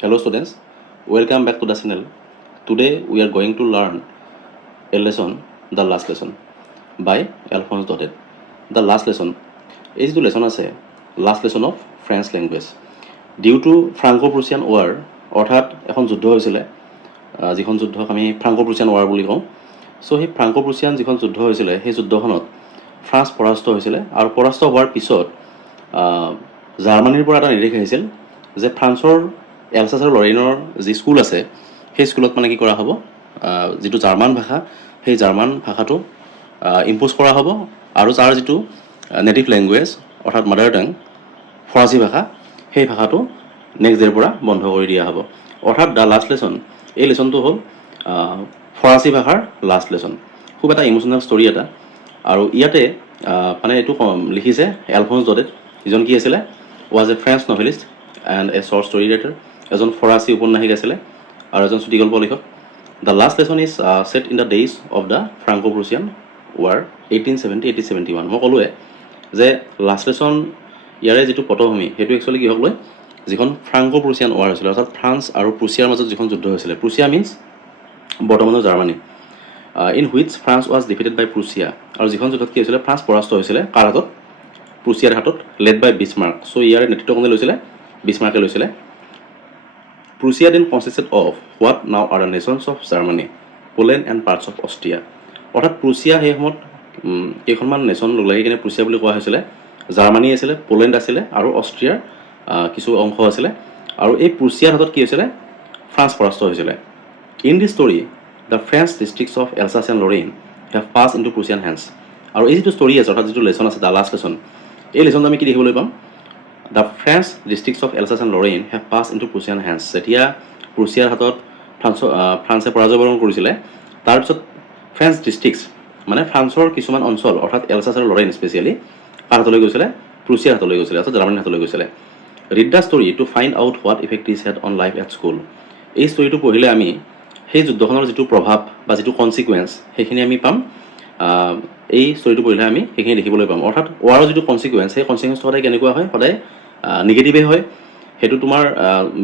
Hello students, welcome back to the channel. Today we are going to learn a lesson, the last lesson by Alphonse Daudet. The last lesson is the lesson আছে last lesson of French language. Due to Franco-Prussian War, অৰ্থাৎ এখন যুদ্ধ হৈছিলে যিখন যুদ্ধক আমি Franco-Prussian war বুলি কওঁ। সো সেই ফ্ৰাংকো-প্ৰুছিয়ান যিখন যুদ্ধ হৈছিলে সেই যুদ্ধখনত ফ্ৰান্স পৰাস্ত হৈছিলে আৰু পৰাস্ত হোৱাৰ পিছত জাৰ্মানীৰ পৰা এটা নিৰ্দেশ আহিছিল যে ফ্ৰান্সৰ এলছাছ আৰু লৰেইনৰ যি স্কুল আছে সেই স্কুলত মানে কি কৰা হ'ব, যিটো জাৰ্মান ভাষা সেই জাৰ্মান ভাষাটো ইম্প'জ কৰা হ'ব আৰু তাৰ যিটো নেটিভ লেংগুৱেজ অৰ্থাৎ মাদাৰ টাং ফৰাচী ভাষা সেই ভাষাটো নেক্সট ডে'ৰ পৰা বন্ধ কৰি দিয়া হ'ব। অৰ্থাৎ দ্য লাষ্ট লেছন, এই লেছনটো হ'ল ফৰাচী ভাষাৰ লাষ্ট লেছন। খুব এটা ইম'চনেল ষ্টৰী এটা, আৰু ইয়াতে মানে এইটো লিখিছে এলফন্স ডডেট, যিজন কি আছিলে was a French novelist and a short story writer, এজন ফৰাচী উপন্যাসিক আছিলে আৰু এজন চুটিগল্প লিখক। The last lesson is set in the days of the Franco-Prussian war 1870-1871। মই ক'লোৱে যে লাষ্ট লেছন ইয়াৰে যিটো পটভূমি সেইটো একচুৱেলি কিহক লৈ, যিখন ফ্ৰাংকো-প্ৰুছিয়ান ৱাৰ হৈছিলে, অৰ্থাৎ ফ্ৰান্স আৰু প্ৰুছিয়াৰ মাজত যিখন যুদ্ধ হৈছিলে। প্ৰুছিয়া মিনছ বৰ্তমানৰ জাৰ্মানী, in which France was defeated by Prussia. আৰু যিখন যুদ্ধত কি হৈছিলে, ফ্ৰান্স পৰাস্ত হৈছিলে কাৰ হাতত, প্ৰুছিয়াৰ হাতত, লেড বাই বিছমাৰ্ক। চ' ইয়াৰে নেতৃত্ব কোনে লৈছিলে, বিছমাৰ্কে লৈছিলে। প্ৰুছিয়া দেন কনচিষ্টেড অফ হোৱাট নাও are the nations of Germany, Poland and parts of Austria. অৰ্থাৎ প্ৰুছিয়া সেই সময়ত কেইখনমান নেশ্যন লগ লাগি কিনে প্ৰুছিয়া বুলি কোৱা হৈছিলে। জাৰ্মানী আছিলে, পোলেণ্ড আছিলে আৰু অষ্ট্ৰিয়াৰ কিছু অংশ আছিলে। আৰু এই প্ৰুছিয়াৰ হাতত কি হৈছিলে, ফ্ৰান্স পৰাস্ত হৈছিলে। In this story the French districts of Alsace and Lorraine have passed into Prussian hands. আৰু এই যিটো ষ্টৰী আছে, অৰ্থাৎ যিটো লেছন আছে, দ্য লাষ্ট লেছন, এই লেছনটো আমি কি দেখিবলৈ পাম, the French districts of Alsace and Lorraine have passed into Prussian hands. যেতিয়া প্ৰুছিয়াৰ হাতত ফ্ৰান্সে পৰাজয় বৰণ কৰিছিলে, তাৰপিছত ফ্ৰেঞ্চ ডিষ্ট্ৰিক্টছ মানে ফ্ৰান্সৰ কিছুমান অঞ্চল, অৰ্থাৎ এলছাছ আৰু লৰেইন স্পেচিয়েলি কাৰ হাতলৈ গৈছিলে, প্ৰুছিয়াৰ হাতলৈ গৈছিলে, অৰ্থাৎ জাৰ্মানীৰ হাতলৈ গৈছিলে। Read the story to find out what effect this had on life at school. এই ষ্টৰীটো পঢ়িলে আমি সেই যুদ্ধখনৰ যিটো প্ৰভাৱ বা যিটো কনচিকুৱেঞ্চ সেইখিনি আমি পাম। এই ষ্টৰীটো পঢ়িলে আমি সেইখিনি দেখিবলৈ পাম। অৰ্থাৎ ৱাৰৰ যিটো কনচিকুৱেঞ্চ, সেই কনচিকুৱেঞ্চটো সদায় কেনেকুৱা হয়, সদায় নিগেটিভেই হয়। সেইটো তোমাৰ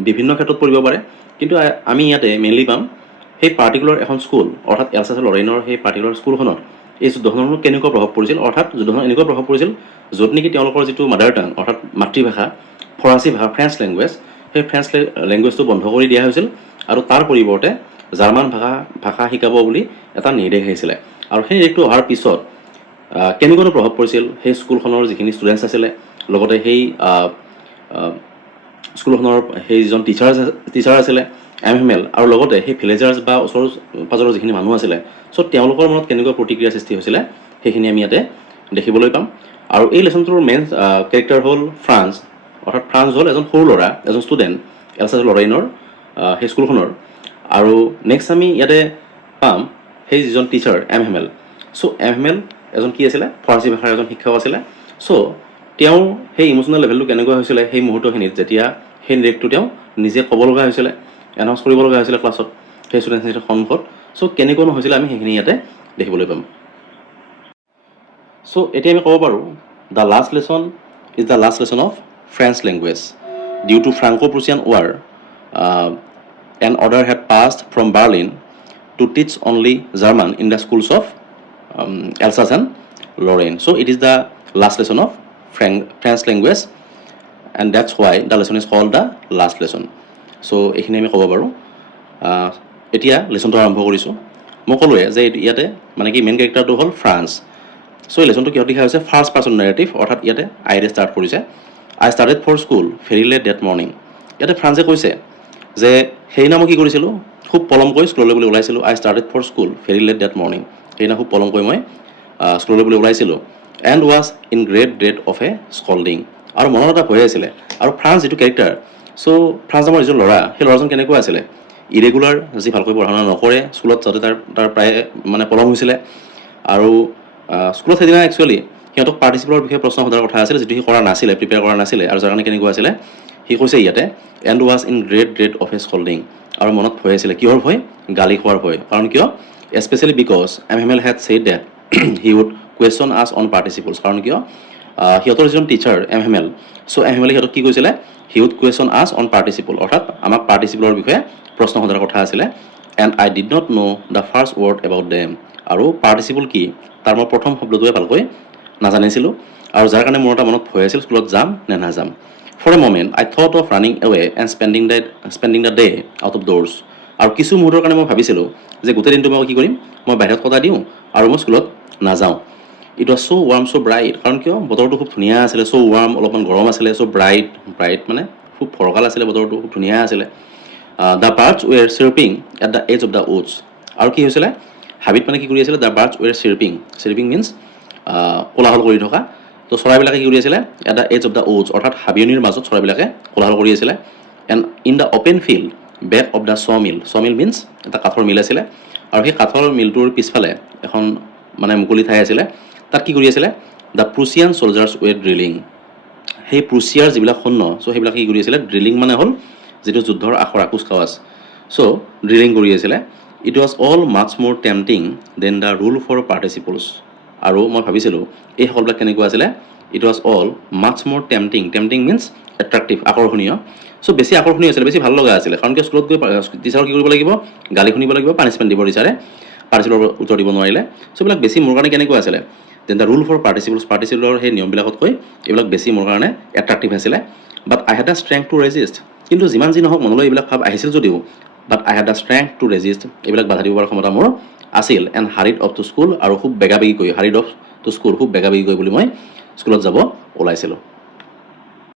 বিভিন্ন ক্ষেত্ৰত পৰিব পাৰে, কিন্তু আমি ইয়াতে মেইনলি পাম সেই পাৰ্টিকুলাৰ এখন স্কুল, অৰ্থাৎ এলছাছ আৰু লৰেইনৰ সেই পাৰ্টিকুলাৰ স্কুলখনত এই যুদ্ধখনৰ কেনেকুৱা প্ৰভাৱ পৰিছিল। অৰ্থাৎ যুদ্ধখনত এনেকুৱা প্ৰভাৱ পৰিছিল য'ত নেকি তেওঁলোকৰ যিটো মাদাৰ টাং অৰ্থাৎ মাতৃভাষা ফৰাচী ভাষা, ফ্ৰেঞ্চ লেংগুৱেজ, সেই ফ্ৰেঞ্চ লেংগুৱেজটো বন্ধ কৰি দিয়া হৈছিল আৰু তাৰ পৰিৱৰ্তে জাৰ্মান ভাষা শিকাব বুলি এটা নিৰ্দেশ আহিছিলে। আৰু সেই নিৰ্দেশটো অহাৰ পিছত কেনেকুৱানো প্ৰভাৱ পৰিছিল সেই স্কুলখনৰ যিখিনি ষ্টুডেণ্টছ আছিলে, লগতে সেই স্কুলখনৰ সেই যিজন টিচাৰ আছিলে এম এল, আৰু লগতে সেই ভিলেজাৰ্ছ বা ওচৰ পাজৰৰ যিখিনি মানুহ আছিলে, চ' তেওঁলোকৰ মনত কেনেকুৱা প্ৰতিক্ৰিয়া সৃষ্টি হৈছিলে সেইখিনি আমি ইয়াতে দেখিবলৈ পাম। আৰু এই লেছনটোৰ মেইন কেৰেক্টাৰ হ'ল ফ্ৰান্স, অৰ্থাৎ ফ্ৰান্স হ'ল এজন সৰু ল'ৰা, এজন ষ্টুডেণ্ট এলছাছ লৰেইনৰ সেই স্কুলখনৰ। আৰু নেক্সট আমি ইয়াতে পাম সেই যিজন টিচাৰ এম এল। চ' এম এল এজন কি আছিলে, ফৰাচী ভাষাৰ এজন শিক্ষক আছিলে। চ' তেওঁৰ সেই ইম'চনেল লেভেলটো কেনেকুৱা হৈছিলে সেই মুহূৰ্তখিনিত, যেতিয়া সেই নিৰ্দেশটো তেওঁ নিজে ক'ব লগা হৈছিলে, এনাউন্স কৰিব লগা হৈছিলে ক্লাছত, সেই ষ্টুডেণ্টখিনিৰ সন্মুখত। চ' কেনেকুৱানো হৈছিলে আমি সেইখিনি ইয়াতে দেখিবলৈ পাম। চ' এতিয়া আমি ক'ব পাৰোঁ the last lesson is the last lesson of French language. Due to Franco-Prussian war an order had passed from Berlin to teach only German in the schools of Alsace and Lorraine. So it is the last lesson of French language, and that's why the lesson is called the last lesson. So এইখিনি আমি ক'ব পাৰোঁ। এতিয়া লেছনটো আৰম্ভ কৰিছোঁ। মই ক'লোৱে যে ইয়াতে মানে কি মেইন কেৰেক্টাৰটো হ'ল ফ্ৰান্স। চ' এই লেছনটো কিহত লিখা হৈছে, ফাৰ্ষ্ট পাৰ্চন নেৰেটিভ, অৰ্থাৎ ইয়াতে আইৰে ষ্টাৰ্ট কৰিছে। I started for school very late that morning. ইয়াতে ফ্ৰান্সে কৈছে যে সেইদিনা মই কি কৰিছিলোঁ, খুব পলমকৈ স্কুললৈ বুলি ওলাইছিলোঁ। I started for school very late that morning. সেইদিনা খুব পলমকৈ মই স্কুললৈ বুলি ওলাইছিলোঁ। And was in great dread of a scolding. আৰু মনত এটা ভয় আছিলে। আৰু ফ্ৰান্স যিটো কেৰেক্টাৰ, চ' ফ্ৰান্স নামৰ যিজন ল'ৰা, সেই ল'ৰাজন কেনেকুৱা আছিলে, ইৰেগুলাৰ, যি ভালকৈ পঢ়া শুনা নকৰে, স্কুলত যাতে তাৰ প্ৰায় মানে পলম হৈছিলে। আৰু স্কুলত সেইদিনা একচুৱেলি সিহঁতক পাৰ্টিচিপেলৰ বিষয়ে প্ৰশ্ন সোধাৰ কথা আছিলে, যিটো সি কৰা নাছিলে, প্ৰিপেয়াৰ কৰা নাছিলে। আৰু যাৰ কাৰণে কেনেকুৱা আছিলে, সি কৈছে ইয়াতে and was in great dread of a scolding. আৰু মনত ভয় আছিলে, কিহৰ ভয়, গালি খোৱাৰ ভয়। কাৰণ কিয়, specially because M L had said that he would question us on participles. কাৰণ কিয়, সিহঁতৰ যিজন টিচাৰ MML, চ' MML সিহঁতক কি কৈছিলে, হি would question us on participle, অৰ্থাৎ আমাক পাৰ্টিচিপলৰ বিষয়ে প্ৰশ্ন সোধাৰ কথা আছিলে। And I did not no' the first word about them, আৰু পাৰ্টিচিপল কি তাৰ মই প্ৰথম শব্দটোৱে ভালকৈ নাজানিছিলোঁ, আৰু যাৰ কাৰণে মোৰ এটা মনত ভয় আছিল স্কুলত যাম নে নাযাম। For a moment I thought of running away and spending the day out of doors, আৰু কিছু মুহূৰ্তৰ কাৰণে মই ভাবিছিলোঁ যে গোটেই দিনটো মই কি কৰিম, মই বাহিৰত কটাই দিওঁ আৰু মই স্কুলত নাযাওঁ। It was so' warm so' bright, কাৰণ কিয় বতৰটো খুব ধুনীয়া আছিলে, চ' ৱাৰ্ম অলপমান গৰম আছিলে, চ' ব্ৰাইট মানে খুব ফৰকাল আছিলে বতৰটো, খুব ধুনীয়া আছিলে। The birds were chirping at the edge of the woods, আৰু কি হৈছিলে হাবিত মানে কি কৰি আছিলে, the birds were chirping means কোলাহল কৰি থকা। তো চৰাইবিলাকে কি কৰি আছিলে, at the edge of the woods, অৰ্থাৎ হাবিয়নিৰ মাজত চৰাইবিলাকে কোলাহল কৰি আছিলে। And in the open field back of the sawmill means এটা কাঠৰ মিল আছিলে, আৰু সেই কাঠৰ মিলটোৰ পিছফালে এখন মানে মুকলি ঠাই আছিলে, তাত কি কৰি আছিলে, দ্য প্ৰুচিয়ান চলজাৰ্ছ ৱেৰ ড্ৰিলিং, সেই প্ৰুচিয়াৰ যিবিলাক সৈন্য, চ' সেইবিলাক কি কৰি আছিলে, ড্ৰিলিং মানে হ'ল যিটো যুদ্ধৰ আখৰা কুচকাৱাজ, চ' ড্ৰিলিং কৰি আছিলে। It was all much more tempting than the rule for participles, আৰু মই ভাবিছিলোঁ এই সকলোবিলাক কেনেকুৱা আছিলে, it was all much more tempting means attractive, আকৰ্ষণীয়, চ' বেছি আকৰ্ষণীয় আছিলে, বেছি ভাল লগা আছিলে, কাৰণ কি স্কুলত গৈ টিচাৰক কি কৰিব লাগিব, গালি শুনিব লাগিব, পানিছমেণ্ট দিব টিচাৰে পাৰ্টিচিপলৰ উত্তৰ দিব নোৱাৰিলে। চ' এইবিলাক বেছি মোৰ কাৰণে কেনেকুৱা আছিলে, দেন দ্য ৰুল ফৰ পাৰ্টিচিপলৰ সেই নিয়মবিলাকতকৈ এইবিলাক বেছি মোৰ কাৰণে এট্ৰেক্টিভ আছিলে। But I had the strength to resist, কিন্তু যিমান যি নহওক মনলৈ এইবিলাক ভাৱ আহিছিল যদিও, but I had the strength to resist, এইবিলাক বাধা দিব পৰা ক্ষমতা মোৰ আছিল। And hurried off to school, আৰু খুব বেগাবেগি কৰি হাৰিড অফ টু স্কুল, খুব বেগাবেগি কৰি বুলি মই স্কুলত যাব ওলাইছিলোঁ।